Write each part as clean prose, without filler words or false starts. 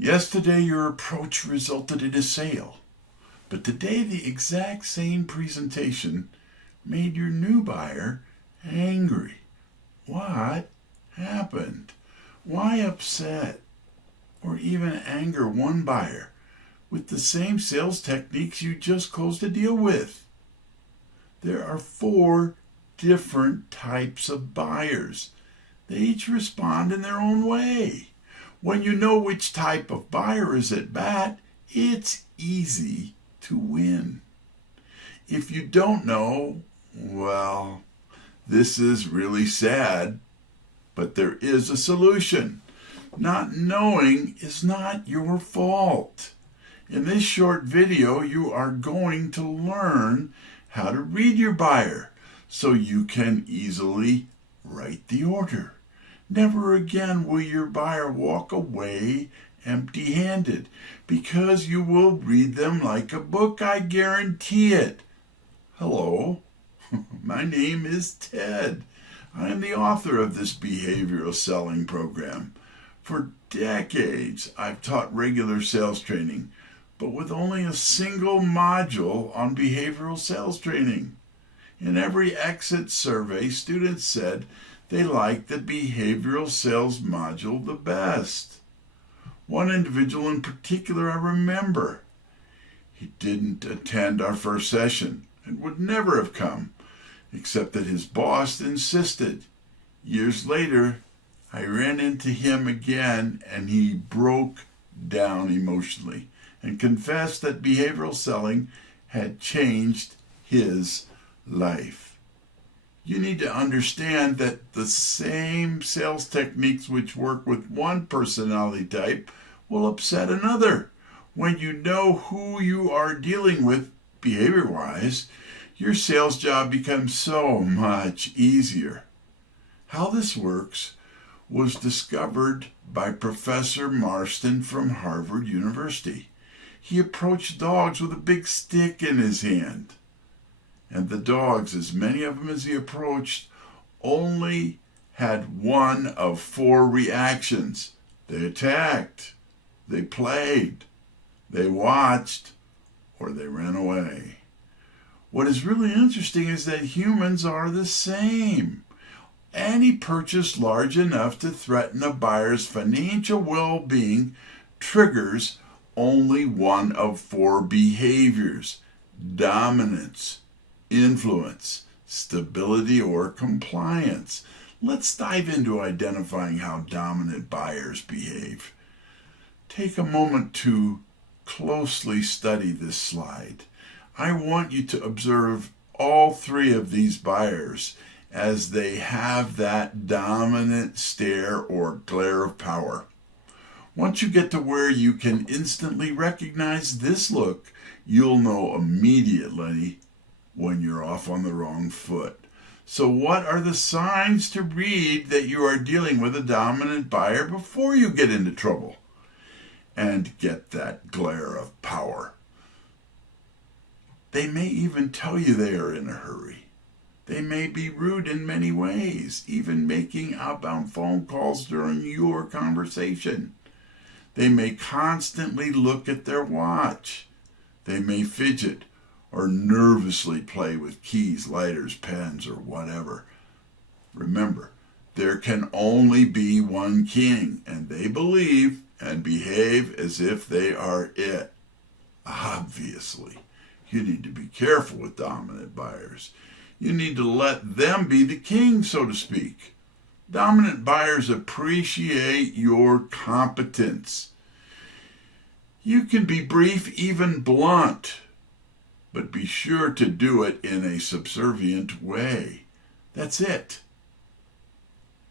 Yesterday, your approach resulted in a sale, but today, the exact same presentation made your new buyer angry. What happened? Why upset or even anger one buyer with the same sales techniques you just closed a deal with? There are 4 different types of buyers. They each respond in their own way. When you know which type of buyer is at bat, it's easy to win. If you don't know, well, this is really sad, but there is a solution. Not knowing is not your fault. In this short video, you are going to learn how to read your buyer so you can easily write the order. Never again will your buyer walk away empty-handed, because you will read them like a book, I guarantee it. Hello, my name is Ted. I am the author of this behavioral selling program. For decades, I've taught regular sales training, but with only a single module on behavioral sales training. In every exit survey, students said they liked the behavioral sales module the best. One individual in particular I remember. He didn't attend our first session and would never have come, except that his boss insisted. Years later, I ran into him again and he broke down emotionally and confessed that behavioral selling had changed his life. You need to understand that the same sales techniques which work with one personality type will upset another. When you know who you are dealing with behavior-wise, your sales job becomes so much easier. How this works was discovered by Professor Marston from Harvard University. He approached dogs with a big stick in his hand. And the dogs, as many of them as he approached, only had one of 4 reactions. They attacked, they played, they watched, or they ran away. What is really interesting is that humans are the same. Any purchase large enough to threaten a buyer's financial well-being triggers only one of 4 behaviors: dominance, influence, stability, or compliance. Let's dive into identifying how dominant buyers behave. Take a moment to closely study this slide. I want you to observe all 3 of these buyers as they have that dominant stare or glare of power. Once you get to where you can instantly recognize this look, you'll know immediately when you're off on the wrong foot. So what are the signs to read that you are dealing with a dominant buyer before you get into trouble and get that glare of power? They may even tell you they are in a hurry. They may be rude in many ways, even making outbound phone calls during your conversation. They may constantly look at their watch. They may fidget or nervously play with keys, lighters, pens, or whatever. Remember, there can only be one king, and they believe and behave as if they are it. Obviously, you need to be careful with dominant buyers. You need to let them be the king, so to speak. Dominant buyers appreciate your competence. You can be brief, even blunt, but be sure to do it in a subservient way. That's it.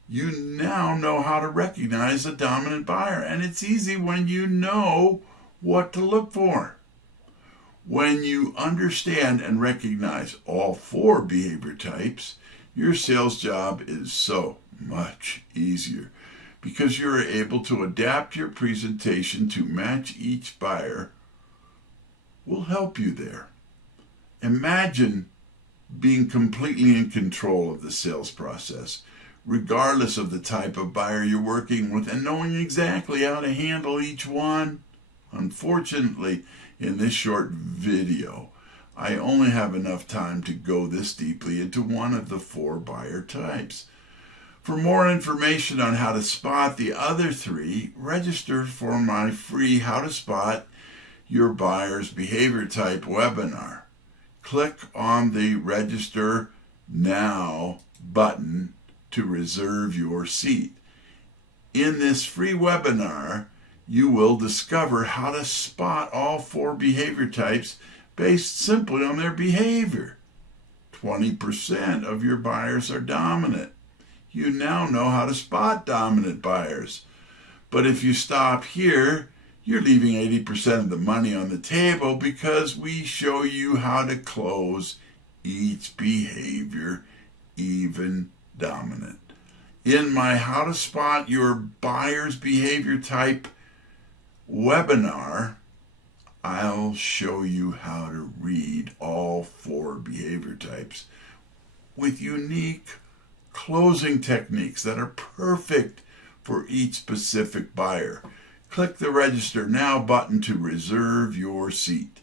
You now know how to recognize a dominant buyer, and it's easy when you know what to look for. When you understand and recognize all 4 behavior types, your sales job is so much easier because you're able to adapt your presentation to match each buyer. Will help you there. Imagine being completely in control of the sales process. regardless of the type of buyer you're working with, and knowing exactly how to handle each one. Unfortunately, in this short video, I only have enough time to go this deeply into one of the 4 buyer types. For more information on how to spot the other 3, register for my free How to Spot Your Buyer's Behavior Type webinar. Click on the Register Now button to reserve your seat. In this free webinar, you will discover how to spot all 4 behavior types based simply on their behavior. 20% of your buyers are dominant. You now know how to spot dominant buyers. But if you stop here, you're leaving 80% of the money on the table, because we show you how to close each behavior, even dominant. In my How to Spot Your Buyer's Behavior Type webinar, I'll show you how to read all 4 behavior types with unique closing techniques that are perfect for each specific buyer. Click the Register Now button to reserve your seat.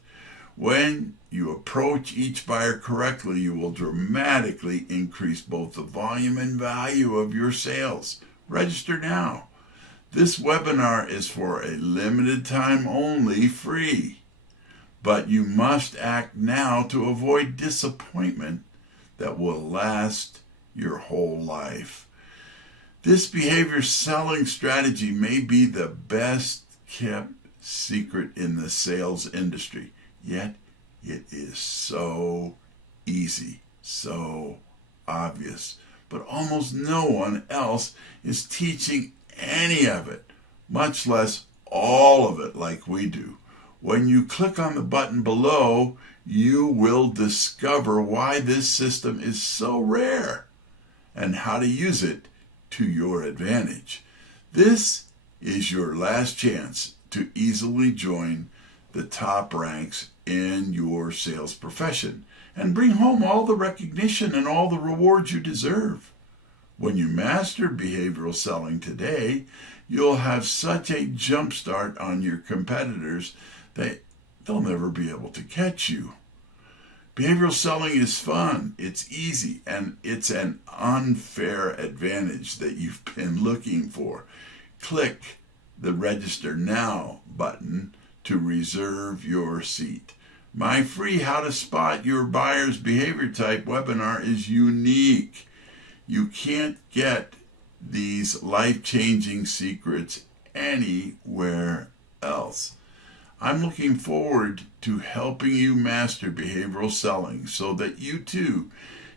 When you approach each buyer correctly, you will dramatically increase both the volume and value of your sales. Register now. This webinar is for a limited time only, free. But you must act now to avoid disappointment that will last your whole life. This behavior selling strategy may be the best kept secret in the sales industry, yet it is so easy, so obvious, but almost no one else is teaching any of it, much less all of it like we do. When you click on the button below, you will discover why this system is so rare and how to use it to your advantage. This is your last chance to easily join the top ranks in your sales profession and bring home all the recognition and all the rewards you deserve. When you master behavioral selling today, you'll have such a jump start on your competitors that they'll never be able to catch you. Behavioral selling is fun, it's easy, and it's an unfair advantage that you've been looking for. Click the Register Now button to reserve your seat. My free How to Spot Your Buyer's Behavior Type webinar is unique. You can't get these life-changing secrets anywhere else. I'm looking forward to helping you master behavioral selling so that you too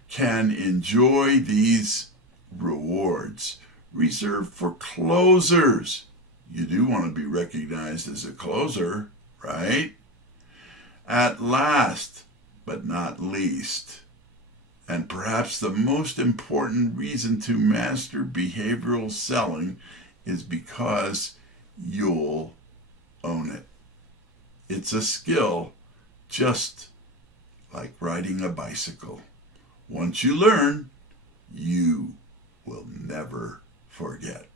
can enjoy these rewards reserved for closers. You do want to be recognized as a closer, right? At last, but not least, and perhaps the most important reason to master behavioral selling is because you'll own it. It's a skill just like riding a bicycle. Once you learn, you will never forget.